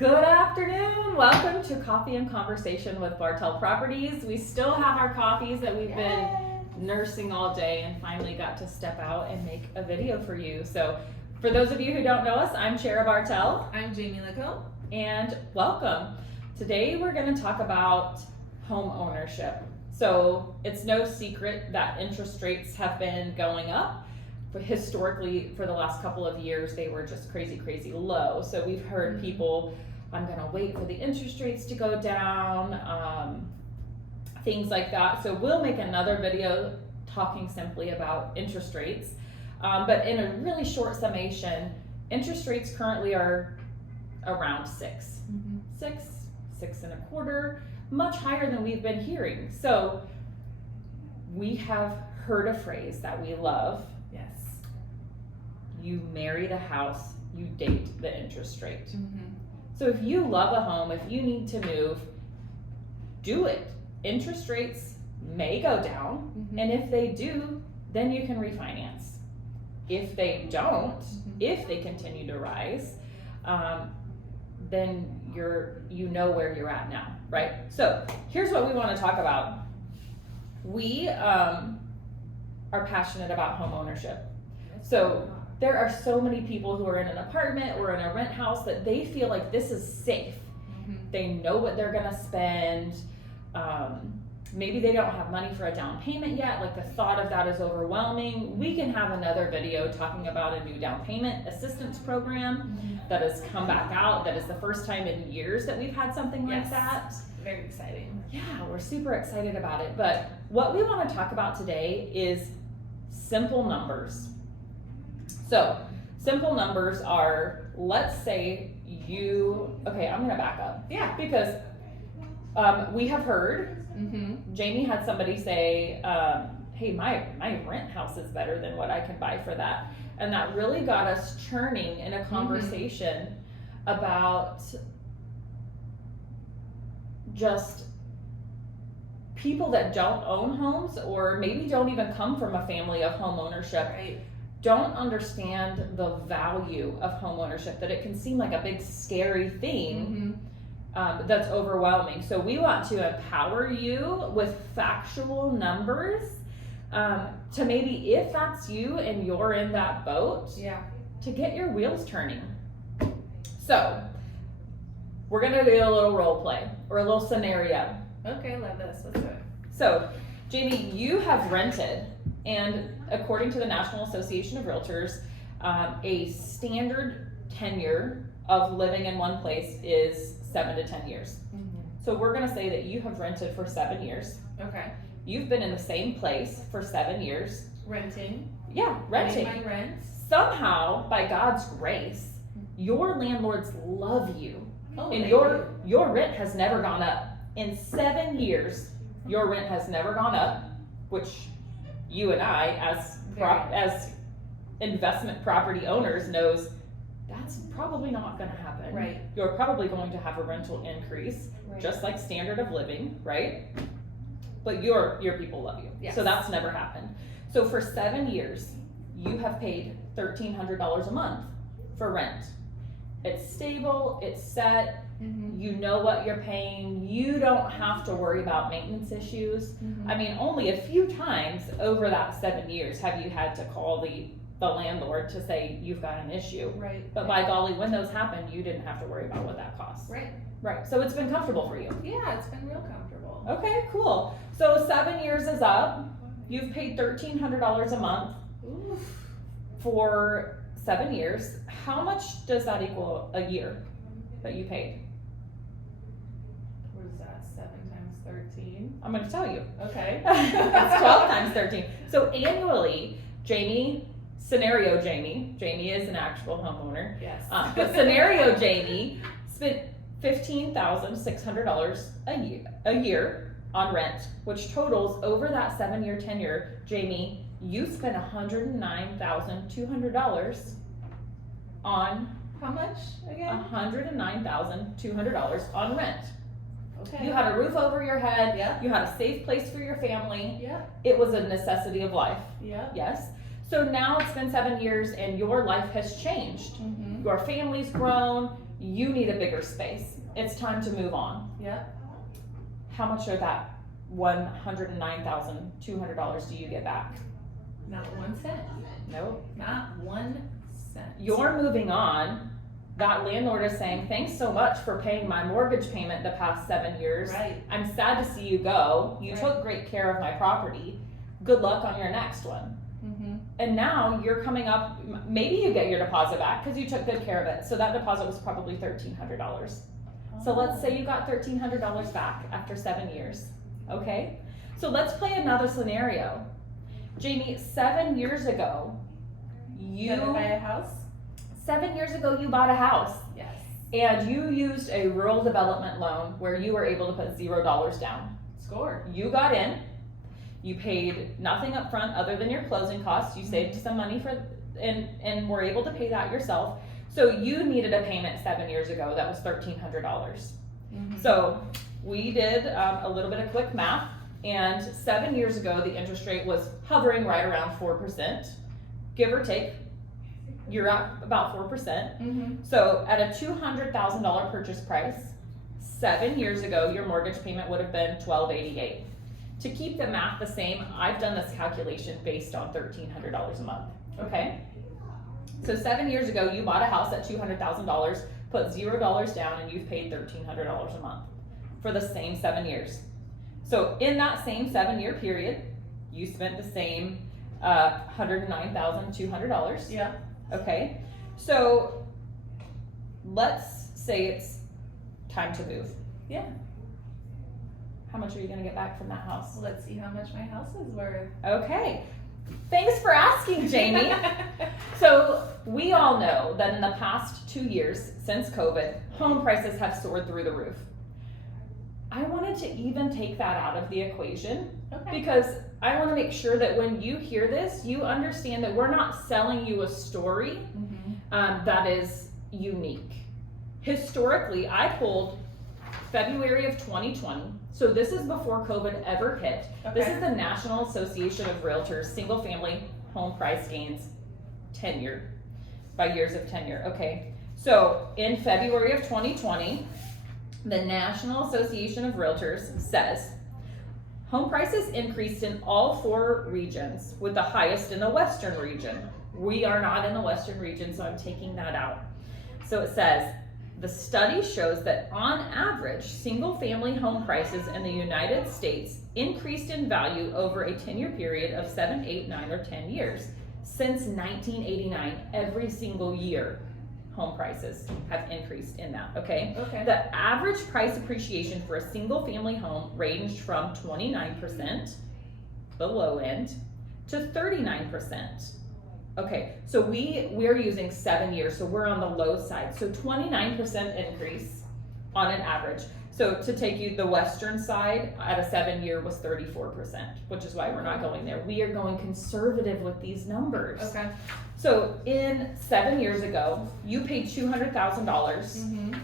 Good afternoon. Welcome to Coffee and Conversation with Bartell Properties. We still have our coffees that we've been nursing all day and finally got to step out and make a video for you. So for those of you who don't know us, I'm Shara Bartell. I'm Jamie Licco. And welcome. Today we're going to talk about home ownership. So it's no secret that interest rates have been going up. But historically, for the last couple of years, they were just crazy low. So we've heard people, I'm going to wait for the interest rates to go down, things like that. So we'll make another video talking simply about interest rates. But in a really short summation, interest rates currently are around 6, 6.25, much higher than we've been hearing. So we have heard a phrase that we love. Yes. You marry the house, you date the interest rate. So if you love a home, if you need to move, do it. Interest rates may go down, and if they do, then you can refinance. If they don't, if they continue to rise, then you know where you're at now, right? So here's what we want to talk about. We are passionate about home ownership. So there are so many people who are in an apartment or in a rent house that they feel like this is safe. They know what they're gonna spend. Maybe they don't have money for a down payment yet. Like the thought of that is overwhelming. We can have another video talking about a new down payment assistance program that has come back out. That is the first time in years that we've had something like that. Very exciting. Yeah, we're super excited about it. But what we want to talk about today is simple numbers. So simple numbers are, let's say okay, I'm going to back up. Yeah. Because we have heard, Jamie had somebody say, hey, my rent house is better than what I can buy for that. And that really got us churning in a conversation about just people that don't own homes or maybe don't even come from a family of home ownership. Right. Don't understand the value of home ownership, that it can seem like a big scary thing that's overwhelming. So we want to empower you with factual numbers to maybe, if that's you and you're in that boat, to get your wheels turning. So we're gonna do a little role play or a little scenario. Okay, love this. Let's do it. So Jamie, you have rented, and according to the National Association of Realtors, a standard tenure of living in one place is 7 to 10 years. So we're going to say that you have rented for 7 years. Okay. You've been in the same place for 7 years. Renting. Yeah, renting. Paying my rent. Somehow, by God's grace, your landlords love you, and your rent has never gone up. In 7 years, your rent has never gone up, which you and I, as investment property owners, knows that's probably not going to happen. Right. You're probably going to have a rental increase, just like standard of living, right? But your people love you. Yes. So that's never happened. So for 7 years, you have paid $1,300 a month for rent. It's stable, it's set, you know what you're paying, you don't have to worry about maintenance issues. I mean, only a few times over that 7 years have you had to call the landlord to say you've got an issue. Right. But by golly, when those happened, you didn't have to worry about what that costs. Right. Right. So it's been comfortable for you. Yeah, it's been real comfortable. Okay, cool. So 7 years is up. You've paid $1,300 a month for 7 years. How much does that equal a year that you paid? What is that? 7 times 13? I'm going to tell you. Okay. It's 12 times 13. So annually, Jamie is an actual homeowner. Yes. But scenario Jamie spent $15,600 a year on rent, which totals over that 7-year tenure. Jamie, you spent $109,200 on How much again? $109,200 on rent. Okay. You had a roof over your head. Yeah. You had a safe place for your family. Yeah. It was a necessity of life. Yeah. Yes. So now it's been 7 years and your life has changed. Your family's grown. you need a bigger space. It's time to move on. Yep. How much of that $109,200 do you get back? Not 1 cent. Nope. Not 1 cent. You're moving on. That landlord is saying, thanks so much for paying my mortgage payment the past 7 years. Right. I'm sad to see you go. You Right. took great care of my property. Good luck on your next one. Mm-hmm. And now you're coming up, maybe you get your deposit back because you took good care of it. So that deposit was probably $1,300. So let's say you got $1,300 back after 7 years. Okay? So let's play another scenario. Jamie, 7 years ago, Did I buy a house? 7 years ago you bought a house. Yes. And you used a rural development loan where you were able to put $0 down. Score. You got in, you paid nothing up front other than your closing costs. You saved some money and were able to pay that yourself. So you needed a payment 7 years ago that was $1,300. Mm-hmm. So we did a little bit of quick math, and 7 years ago the interest rate was hovering right around 4%, give or take. You're at about 4%. Mm-hmm. So at a $200,000 purchase price, 7 years ago, your mortgage payment would have been $1,288. To keep the math the same, I've done this calculation based on $1,300 a month, okay? So 7 years ago, you bought a house at $200,000, put $0 down, and you've paid $1,300 a month for the same 7 years. So in that same 7 year period, you spent the same $109,200. Yeah. Okay, so let's say it's time to move. Yeah. How much are you gonna get back from that house? Let's see how much my house is worth. Okay, thanks for asking, Jamie. So we all know that in the past 2 years since COVID, home prices have soared through the roof. I wanted to even take that out of the equation Okay. because I want to make sure that when you hear this, you understand that we're not selling you a story Mm-hmm. that is unique. Historically, I pulled February of 2020, so this is before COVID ever hit. This Okay. is the National Association of Realtors Single Family Home Price Gains tenure, by years of tenure. Okay, so in February of 2020, the National Association of Realtors says home prices increased in all 4 regions, with the highest in the Western region. We are not in the Western region, so I'm taking that out. So it says, the study shows that on average, single family home prices in the United States increased in value over a 10-year period of 7, 8, 9, or 10 years. Since 1989, every single year, home prices have increased in that, okay? Okay. The average price appreciation for a single family home ranged from 29%, the low end, to 39%. Okay, so we're using 7 years, so we're on the low side. So 29% increase on an average. So to take you, the western side at a 7 year was 34%, which is why we're not going there. We are going conservative with these numbers. Okay. So in 7 years ago, you paid $200,000 Mm-hmm.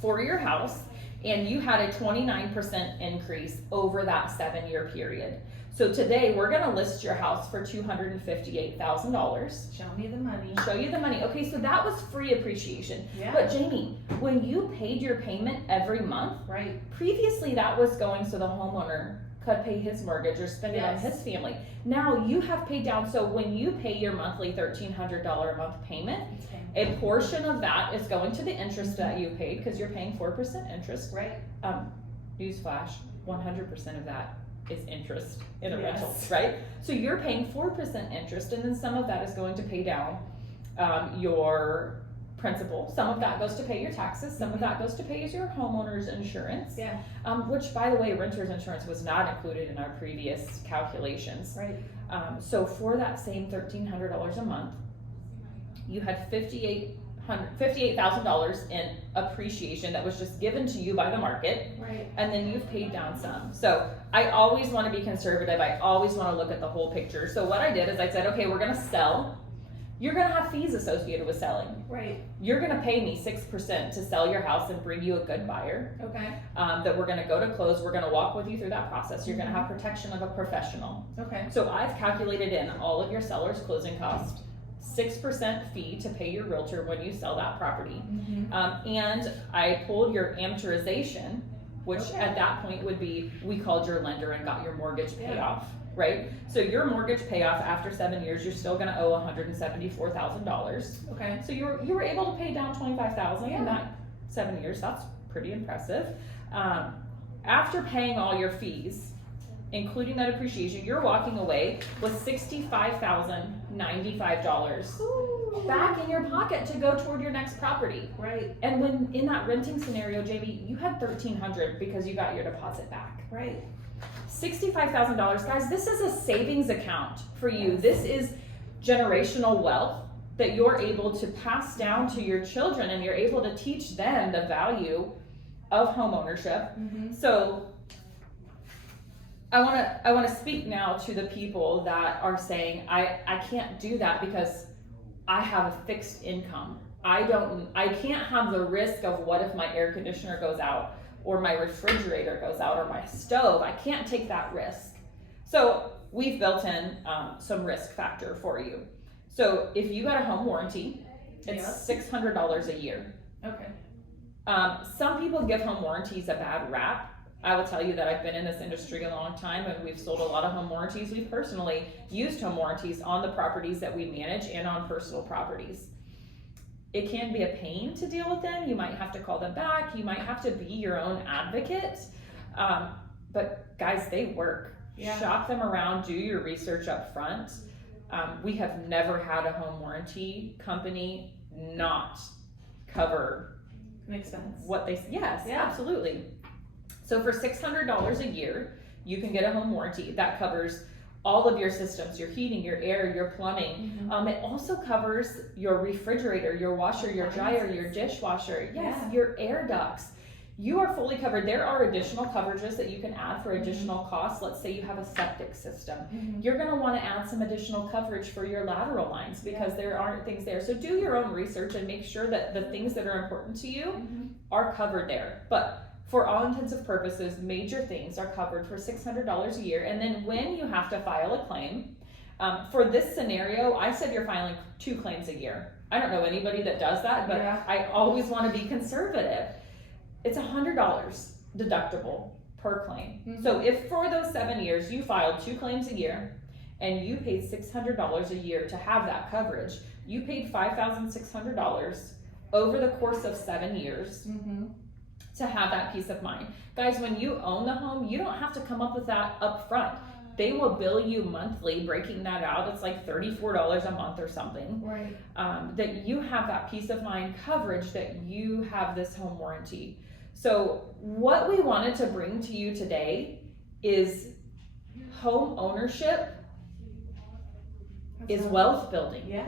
for your house, and you had a 29% increase over that 7 year period. So today we're gonna list your house for $258,000. Show me the money. Show you the money. Okay, so that was free appreciation. Yeah. But Jamie, when you paid your payment every month, Right. previously that was going so the homeowner could pay his mortgage or spend it on Yes. his family. Now you have paid down, so when you pay your monthly $1,300 a month payment, a portion of that is going to the interest that you paid because you're paying 4% interest. Right. Newsflash, 100% of that is interest in a Yes. rental, right? So you're paying 4% interest, and then some of that is going to pay down your principal. Some of that goes to pay your taxes. Some of that goes to pay as your homeowner's insurance. Yeah. Which, by the way, renter's insurance was not included in our previous calculations. Right. So for that same $1,300 a month, you had $58,000 in appreciation that was just given to you by the market, Right. and then you've paid down some. So I always want to be conservative. I always want to look at the whole picture. So what I did is I said, okay, we're going to sell. You're going to have fees associated with selling. Right. You're going to pay me 6% to sell your house and bring you a good buyer. Okay. That we're going to go to close. We're going to walk with you through that process. You're going to have protection of a professional. Okay. So I've calculated in all of your seller's closing cost, 6% fee to pay your realtor when you sell that property. Mm-hmm. And I pulled your amortization, which Okay. at that point would be, we called your lender and got your mortgage Yeah. payoff, right? So your mortgage payoff after 7 years, you're still gonna owe $174,000. Okay. So you were able to pay down $25,000 in Yeah. that 7 years. That's pretty impressive. After paying all your fees, including that appreciation, you're walking away with $65,095 back in your pocket to go toward your next property. Right. And when in that renting scenario, JB, you had $1,300 because you got your deposit back. Right. $65,000, guys, this is a savings account for you. Yes. This is generational wealth that you're able to pass down to your children, and you're able to teach them the value of homeownership. Mm-hmm. So I want to speak now to the people that are saying, I can't do that because I have a fixed income. I can't have the risk of what if my air conditioner goes out, or my refrigerator goes out, or my stove. I can't take that risk. So we've built in some risk factor for you. So if you got a home warranty, it's $600 a year. Okay. Some people give home warranties a bad rap. I will tell you that I've been in this industry a long time, and we've sold a lot of home warranties. We've personally used home warranties on the properties that we manage and on personal properties. It can be a pain to deal with them. You might have to call them back. You might have to be your own advocate. But guys, they work. Yeah. Shop them around, do your research up front. We have never had a home warranty company not cover Makes sense. what they, yes, Yeah. absolutely. So for $600 a year, you can get a home warranty that covers all of your systems, your heating, your air, your plumbing. Mm-hmm. It also covers your refrigerator, your washer, your dryer, your dishwasher, yes, Yeah. your air ducts. You are fully covered. There are additional coverages that you can add for additional costs. Let's say you have a septic system. Mm-hmm. You're going to want to add some additional coverage for your lateral lines because there aren't things there. So do your own research and make sure that the things that are important to you Mm-hmm. are covered there. But for all intents and purposes, major things are covered for $600 a year. And then when you have to file a claim, for this scenario, I said you're filing 2 claims a year. I don't know anybody that does that, but Yeah. I always want to be conservative. It's $100 deductible per claim. Mm-hmm. So if for those 7 years you filed 2 claims a year and you paid $600 a year to have that coverage, you paid $5,600 over the course of 7 years. Mm-hmm. To have that peace of mind. Guys, when you own the home, you don't have to come up with that up front. They will bill you monthly, breaking that out. It's like $34 a month or something. Right. That you have that peace of mind coverage that you have this home warranty. So what we wanted to bring to you today is home ownership is wealth building. Yeah.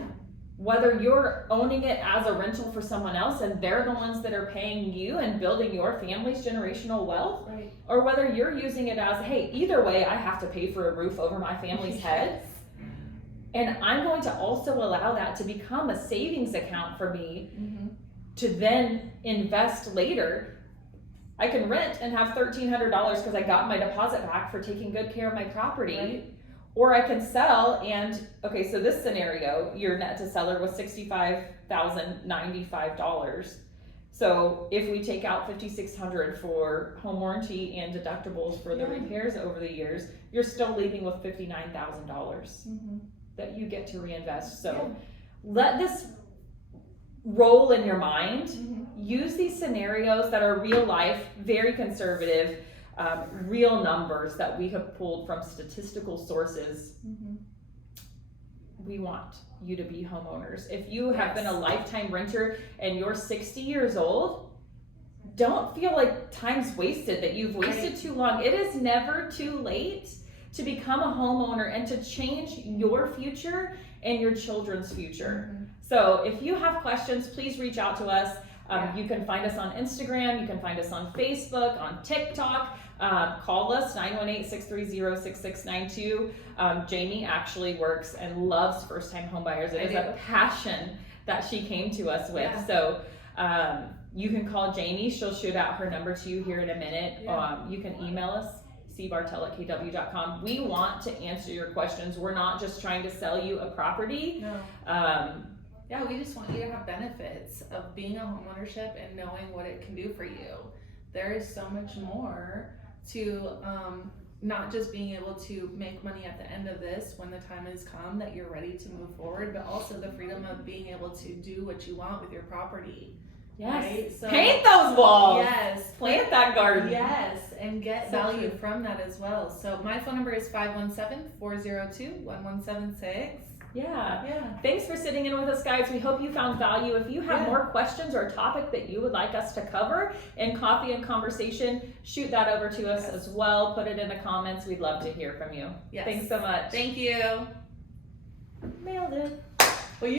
Whether you're owning it as a rental for someone else and they're the ones that are paying you and building your family's generational wealth, Right. or whether you're using it as, hey, either way, I have to pay for a roof over my family's head. And I'm going to also allow that to become a savings account for me Mm-hmm. to then invest later. I can rent and have $1,300 because I got my deposit back for taking good care of my property. Right. Or I can sell and, okay, so this scenario, your net to seller was $65,095. So if we take out $5,600 for home warranty and deductibles for the repairs over the years, you're still leaving with $59,000 Mm-hmm. that you get to reinvest. So let this roll in your mind. Mm-hmm. Use these scenarios that are real life, very conservative, real numbers that we have pulled from statistical sources. Mm-hmm. We want you to be homeowners. If you have been a lifetime renter and you're 60 years old, don't feel like time's wasted, that you've wasted too long. It is never too late to become a homeowner and to change your future and your children's future. Mm-hmm. So if you have questions, please reach out to us. You can find us on Instagram, you can find us on Facebook, on TikTok. Call us 918-630-6692. Jamie actually works and loves first-time homebuyers. It is a passion that she came to us with. Yeah. So you can call Jamie. She'll shoot out her number to you here in a minute. Yeah. You can email us, cbartel@kw.com. We want to answer your questions. We're not just trying to sell you a property. No. Yeah, we just want you to have benefits of being a homeownership and knowing what it can do for you. There is so much more to not just being able to make money at the end of this when the time has come that you're ready to move forward, but also the freedom of being able to do what you want with your property. Yes. Right? So, paint those walls. Yes. Plant that garden. Yes, and get So value true. from that as well. So my phone number is 517-402-1176. Yeah. Yeah. Thanks for sitting in with us, guys. We hope you found value. If you have Yeah. more questions or a topic that you would like us to cover in Coffee and Conversation, shoot that over to us as well. Put it in the comments. We'd love to hear from you. Yes. Thanks so much. Thank you. Nailed it.